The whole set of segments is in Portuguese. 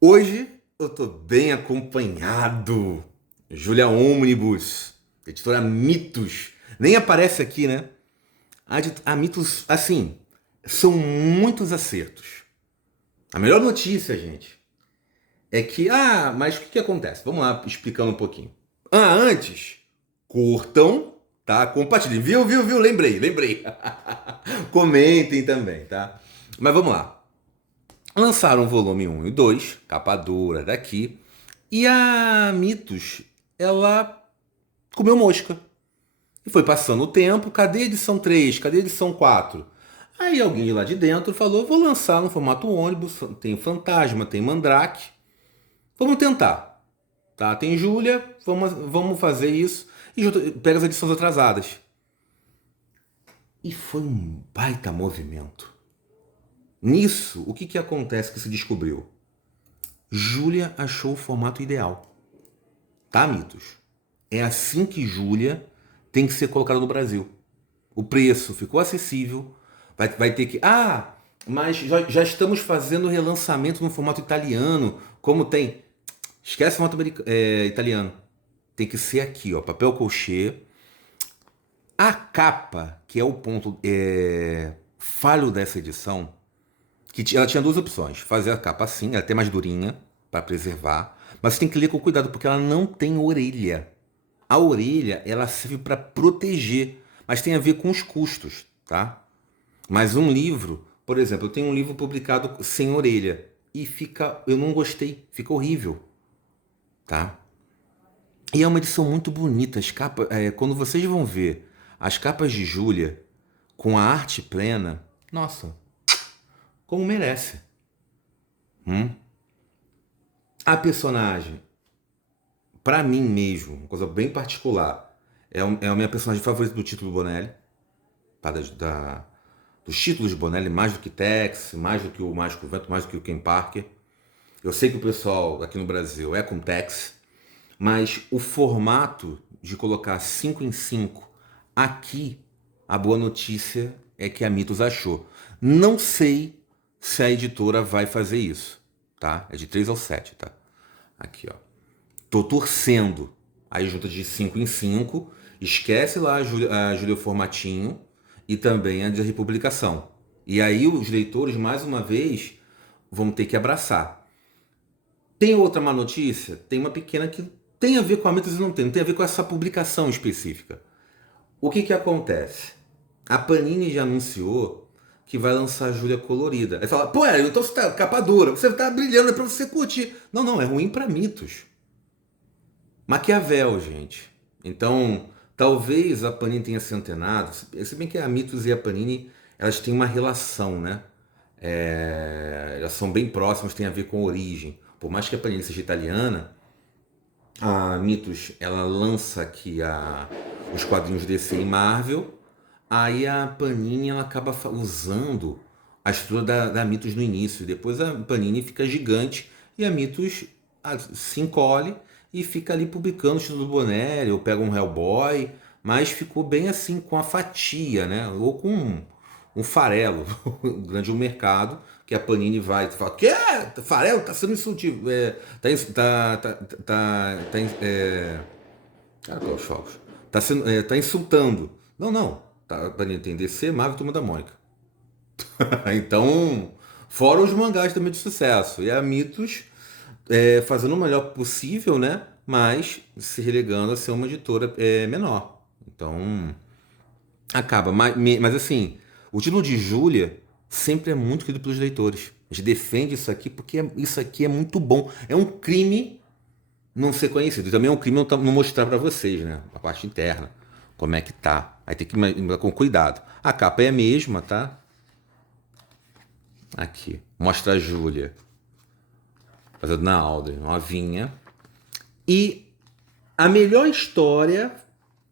Hoje eu tô bem acompanhado. Júlia Omnibus, editora Mitos. Nem aparece aqui, né? A Mitos, assim, são muitos acertos. A melhor notícia, gente, é que. Mas o que acontece? Vamos lá explicando um pouquinho. Antes, curtam, tá? Compartilhem. Viu? Lembrei. Comentem também, tá? Mas vamos lá. Lançaram o volume um e 2, capa dura daqui, e a Mitos, ela comeu mosca. E foi passando o tempo, cadê a edição 3? Cadê a edição 4? Aí alguém de lá de dentro falou, vou lançar no formato ônibus, tem Fantasma, tem Mandrake, vamos tentar. Tá? Tem Júlia, vamos fazer isso, e pega as edições atrasadas. E foi um baita movimento. Nisso, o que acontece que se descobriu? Júlia achou o formato ideal. Tá, Mitos? É assim que Júlia tem que ser colocada no Brasil. O preço ficou acessível. Vai ter que. Mas já estamos fazendo relançamento no formato italiano. Como tem. Esquece o formato italiano. Tem que ser aqui, ó. Papel colchê. A capa, que é o ponto falho dessa edição, ela tinha duas opções. Fazer a capa assim, ela é até mais durinha, para preservar. Mas você tem que ler com cuidado, porque ela não tem orelha. A orelha, ela serve para proteger, mas tem a ver com os custos, tá? Mas um livro, por exemplo, eu tenho um livro publicado sem orelha e eu não gostei, fica horrível, tá? E é uma edição muito bonita, as capas, quando vocês vão ver as capas de Júlia com a arte plena, nossa, como merece. A personagem, pra mim mesmo, uma coisa bem particular, é a minha personagem favorita do título Bonelli, tá? Dos títulos de Bonelli, mais do que Tex, mais do que o Mágico Vento, mais do que o Ken Parker. Eu sei que o pessoal aqui no Brasil é com Tex, mas o formato de colocar 5 em 5 aqui, a boa notícia é que a Mitos achou. Não sei se a editora vai fazer isso, tá? É de 3 ao 7, tá? Aqui, ó. Tô torcendo. Aí junta de 5 em 5. Esquece lá a Júlia Formatinho e também a de republicação. E aí os leitores, mais uma vez, vão ter que abraçar. Tem outra má notícia? Tem uma pequena que tem a ver com a Mitos e não tem. Não tem a ver com essa publicação específica. O que acontece? A Panini já anunciou que vai lançar a Júlia colorida. Aí fala, pô, então você tá capa dura, você tá brilhando, é pra você curtir. Não, é ruim pra Mitos. Maquiavel, gente. Então, talvez a Panini tenha se antenado, se bem que a Mitos e a Panini, elas têm uma relação, né? Elas são bem próximas, tem a ver com a origem. Por mais que a Panini seja italiana, a Mitos, ela lança aqui os quadrinhos DC e Marvel, aí a Panini, ela acaba usando a estrutura da Mitos no início, depois a Panini fica gigante e a Mitos se encolhe e fica ali publicando o estilo do Bonelli, ou pega um Hellboy, mas ficou bem assim com a fatia, né? Ou com um farelo grande no mercado, que a Panini vai e fala, que farelo? Tá sendo insultivo. Cara, qual é os fogos? Tá insultando. Não. Tá, Panini tem DC, Marvel e Turma da Mônica. Então, fora os mangás também de sucesso. E a Mitos fazendo o melhor possível, né? Mas se relegando a ser uma editora menor. Então, acaba. Mas assim, o título de Júlia sempre é muito querido pelos leitores. A gente defende isso aqui porque isso aqui é muito bom. É um crime não ser conhecido. E também é um crime não mostrar para vocês, né? A parte interna. Como é que tá. Aí tem que ir com cuidado. A capa é a mesma, tá? Aqui. Mostra a Júlia fazendo na Audrey, novinha. E a melhor história.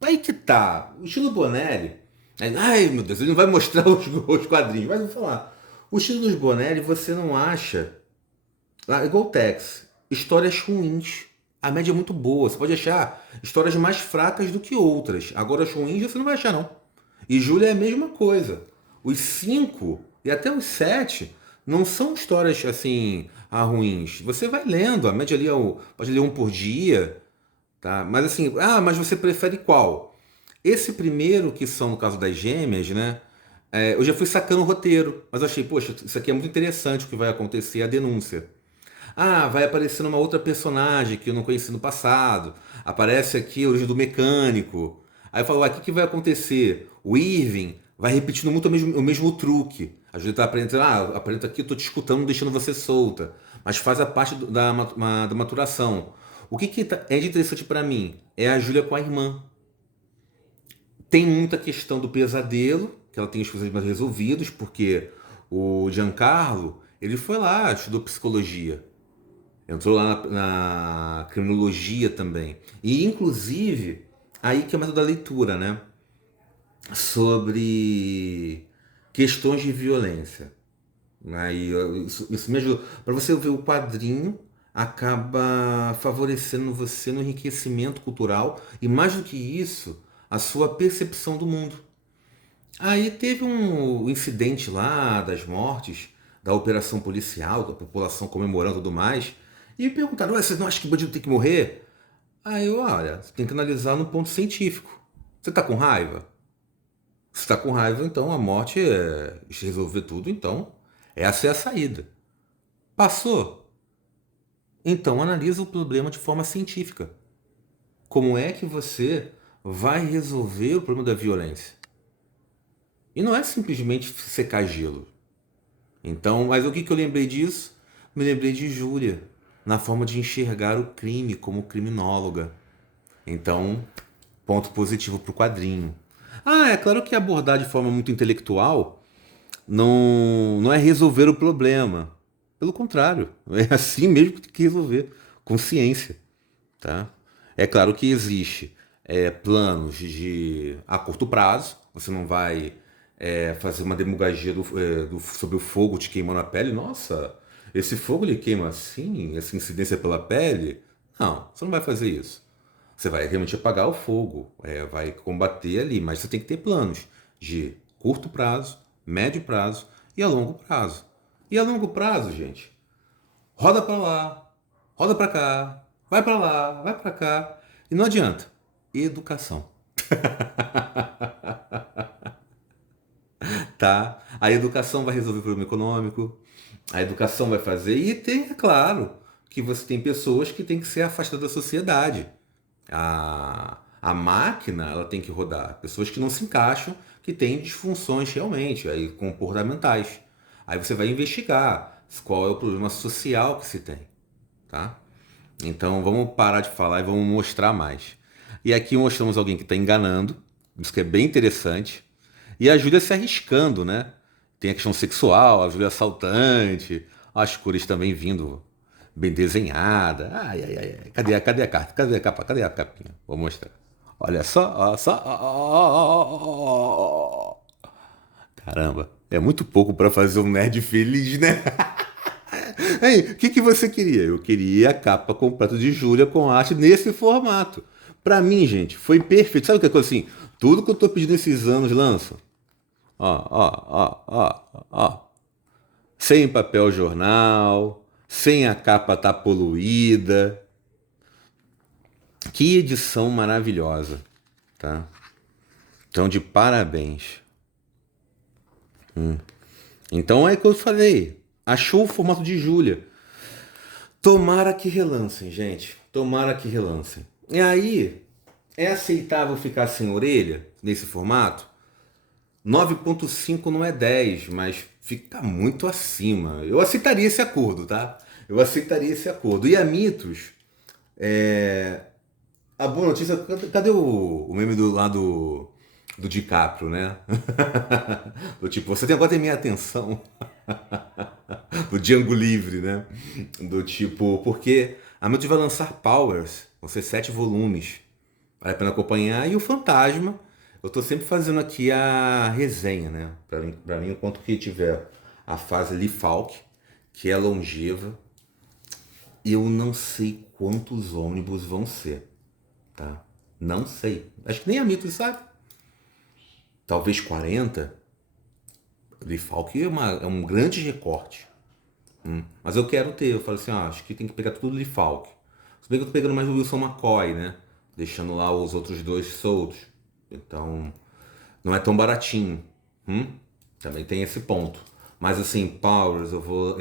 Aí que tá. O estilo Bonelli. Ai meu Deus, ele não vai mostrar os quadrinhos, mas vou falar. O estilo dos Bonelli você não acha. Igual o Tex. Histórias ruins. A média é muito boa. Você pode achar histórias mais fracas do que outras. Agora as ruins você não vai achar, não. E Júlia é a mesma coisa. Os 5 e até os 7 Não são histórias assim, ruins. Você vai lendo, a média ali pode ler um por dia, tá? Mas assim, mas você prefere qual? Esse primeiro, que são no caso das gêmeas, né? Eu já fui sacando o roteiro, mas eu achei, poxa, isso aqui é muito interessante o que vai acontecer, a denúncia. Vai aparecer uma outra personagem que eu não conheci no passado. Aparece aqui a origem do mecânico. Aí eu falo, o que, que vai acontecer? O Irving vai repetindo muito o mesmo truque. A Julia tá aprendendo, aparenta aqui, eu tô te escutando, deixando você solta. Mas faz a parte da maturação. O que, é de interessante pra mim? É a Júlia com a irmã. Tem muita questão do pesadelo, que ela tem os problemas resolvidos, porque o Giancarlo, ele foi lá, estudou psicologia. Entrou lá na criminologia também. E, inclusive, aí que é o método da leitura, né? Sobre questões de violência. Aí, isso me ajuda. Para você ver o quadrinho, acaba favorecendo você no enriquecimento cultural e, mais do que isso, a sua percepção do mundo. Aí teve um incidente lá das mortes, da operação policial, da população comemorando e tudo mais. E perguntaram: "Ué, você não acha que bandido tem que morrer?" Aí eu, olha, você tem que analisar no ponto científico. Você tá com raiva? Se tá com raiva, então a morte é resolver tudo, então essa é a saída. Passou? Então analisa o problema de forma científica. Como é que você vai resolver o problema da violência? E não é simplesmente secar gelo. Então, mas o que, que eu lembrei disso? Me lembrei de Júlia, na forma de enxergar o crime como criminóloga. Então, ponto positivo para o quadrinho. É claro que abordar de forma muito intelectual não é resolver o problema. Pelo contrário, é assim mesmo que tem que resolver, com ciência, tá? É claro que existe planos a curto prazo. Você não vai fazer uma demagogia sobre o fogo te queimando a pele. Nossa, esse fogo lhe queima assim, essa incidência pela pele? Não, você não vai fazer isso. Você vai realmente apagar o fogo, vai combater ali, mas você tem que ter planos de curto prazo, médio prazo e a longo prazo. E a longo prazo, gente, roda para lá, roda para cá, vai para lá, vai para cá. E não adianta. Educação, tá? A educação vai resolver o problema econômico, a educação vai fazer. E tem, é claro, que você tem pessoas que têm que ser afastadas da sociedade. A máquina, ela tem que rodar. Pessoas que não se encaixam, que têm disfunções realmente, aí comportamentais. Aí você vai investigar qual é o problema social que se tem, tá? Então vamos parar de falar e vamos mostrar mais. E aqui mostramos alguém que está enganando, isso que é bem interessante. E a Júlia se arriscando, né? Tem a questão sexual, a Júlia assaltante, as cores também vindo bem desenhada. Ai, ai, ai, ai. Cadê a carta? Cadê a capa? Cadê a capinha? Vou mostrar. Olha só, olha só. Caramba, é muito pouco para fazer um nerd feliz, né? Aí, o que, que você queria? Eu queria a capa completa de Júlia com arte nesse formato. Pra mim, gente, foi perfeito. Sabe o que é coisa assim? Tudo que eu tô pedindo esses anos lança. Ó. Sem papel jornal, sem a capa tá poluída. Que edição maravilhosa, tá? Então, de parabéns. Então é o que eu falei. Achou o formato de Júlia. Tomara que relancem, gente. Tomara que relancem. E aí, é aceitável ficar sem orelha nesse formato? 9,5 não é 10, mas fica muito acima. Eu aceitaria esse acordo, tá? Eu aceitaria esse acordo. E a Mitos, a boa notícia, cadê o meme do DiCaprio, né? Do tipo, você agora tem minha atenção. Do Django Livre, né? Do tipo, porque a Mitos vai lançar Powers, vão ser 7 volumes. Vale a pena acompanhar. E o Fantasma, eu tô sempre fazendo aqui a resenha, né? Pra mim, enquanto que tiver a fase Lee Falk, que é longeva, eu não sei quantos ônibus vão ser, tá? Não sei. Acho que nem a Mitos sabe. Talvez 40. Lee Falk é um grande recorte. Mas eu quero ter, eu falo assim, acho que tem que pegar tudo de Falk. Se bem que eu tô pegando mais o Wilson McCoy, né? Deixando lá os outros dois soltos. Então, não é tão baratinho. Hum? Também tem esse ponto. Mas assim, Powers, eu vou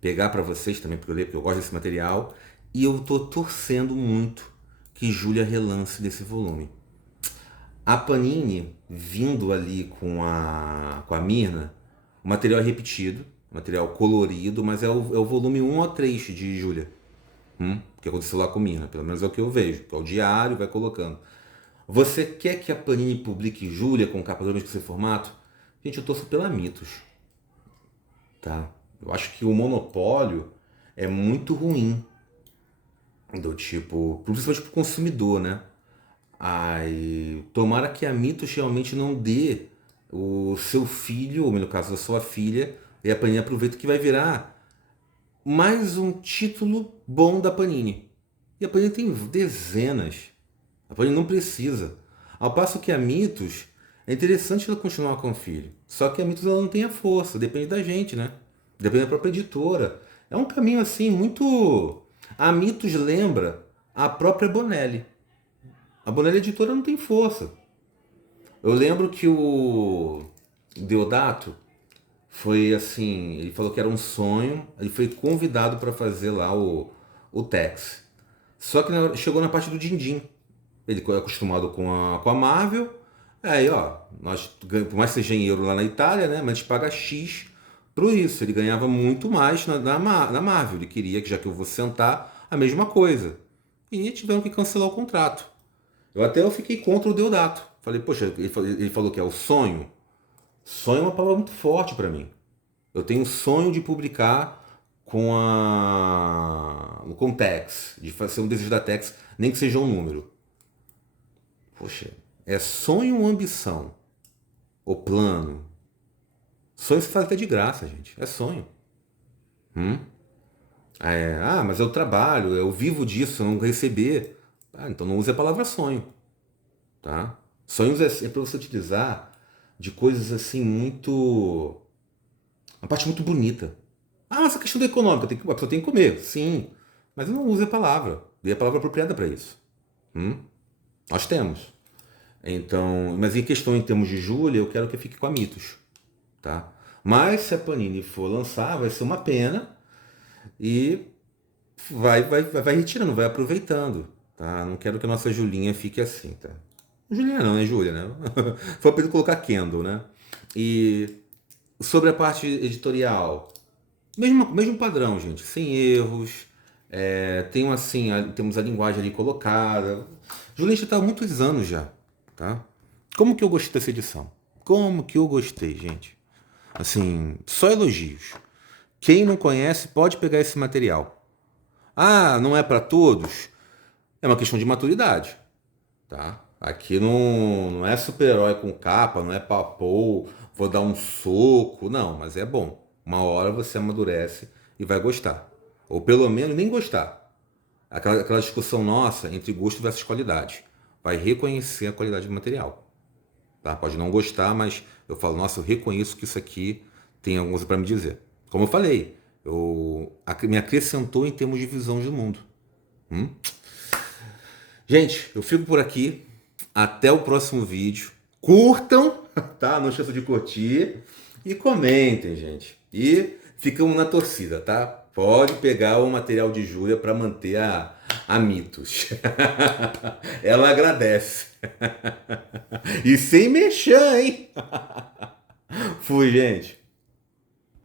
pegar pra vocês também pra eu ler, porque eu gosto desse material. E eu tô torcendo muito que Júlia relance desse volume. A Panini, vindo ali com a Mirna, o material é repetido, material colorido, mas é o volume 1 a 3 de Júlia. Que aconteceu lá com Mirna, pelo menos é o que eu vejo, que é o diário, vai colocando. Você quer que a Panini publique Júlia com capa do mesmo formato? Gente, eu torço pela Mitos, tá? Eu acho que o monopólio é muito ruim, do tipo, principalmente pro consumidor, né? Aí, tomara que a Mitos realmente não dê o seu filho, ou no caso a sua filha, e a Panini aproveita que vai virar mais um título bom da Panini. E a Panini tem dezenas. A Panini não precisa. Ao passo que a Mitos, é interessante ela continuar com o filho. Só que a Mitos ela não tem a força, depende da gente, né? Depende da própria editora. É um caminho assim muito. A Mitos lembra a própria Bonelli. A Bonelli editora não tem força. Eu lembro que o Deodato foi assim, ele falou que era um sonho, ele foi convidado para fazer lá o Tex. Só que chegou na parte do din-din. Ele é acostumado com a Marvel. Aí, ó, nós, por mais que seja em euro lá na Itália, né? Mas a gente paga X por isso. Ele ganhava muito mais na Marvel. Ele queria que, já que eu vou sentar, a mesma coisa. E tiveram que cancelar o contrato. Eu fiquei contra o Deodato. Falei, poxa, ele falou que é o sonho. Sonho é uma palavra muito forte para mim. Eu tenho o sonho de publicar com Tex, de fazer um desejo da Tex, nem que seja um número. Poxa, é sonho ou ambição? Ou plano? Sonho se faz até de graça, gente. É sonho. Mas eu trabalho, eu vivo disso, eu não receber. Ah, então não use a palavra sonho, tá? Sonhos é para você utilizar de coisas assim muito. Uma parte muito bonita. Ah, mas a questão da econômica, a pessoa tem que comer. Sim, mas eu não use a palavra. Dê a palavra apropriada para isso. Nós temos. Então, mas em questão em termos de Júlia, eu quero que fique com a Mitos, tá? Mas se a Panini for lançar, vai ser uma pena e vai retirando, vai aproveitando, tá? Não quero que a nossa Julinha fique assim, tá? Julinha não, é Júlia, né? Foi para colocar Kendall, né? E sobre a parte editorial, mesmo padrão, gente, sem erros, tem assim, temos a linguagem ali colocada. Julinha já está há muitos anos já, tá? Como que eu gostei dessa edição? Como que eu gostei, gente? Assim, só elogios. Quem não conhece pode pegar esse material. Ah, não é para todos? É uma questão de maturidade, tá? Aqui não é super-herói com capa, não é papou, vou dar um soco. Não, mas é bom. Uma hora você amadurece e vai gostar. Ou pelo menos nem gostar. Aquela discussão nossa entre gosto versus qualidade. Vai reconhecer a qualidade do material. Tá? Pode não gostar, mas eu falo, nossa, eu reconheço que isso aqui tem alguma coisa para me dizer. Como eu falei, me acrescentou em termos de visão de mundo. Gente, eu fico por aqui. Até o próximo vídeo. Curtam, tá? Não esqueçam de curtir. E comentem, gente. E ficamos na torcida, tá? Pode pegar o material de Júlia para manter a Mitos. Ela agradece. E sem mexer, hein? Fui, gente.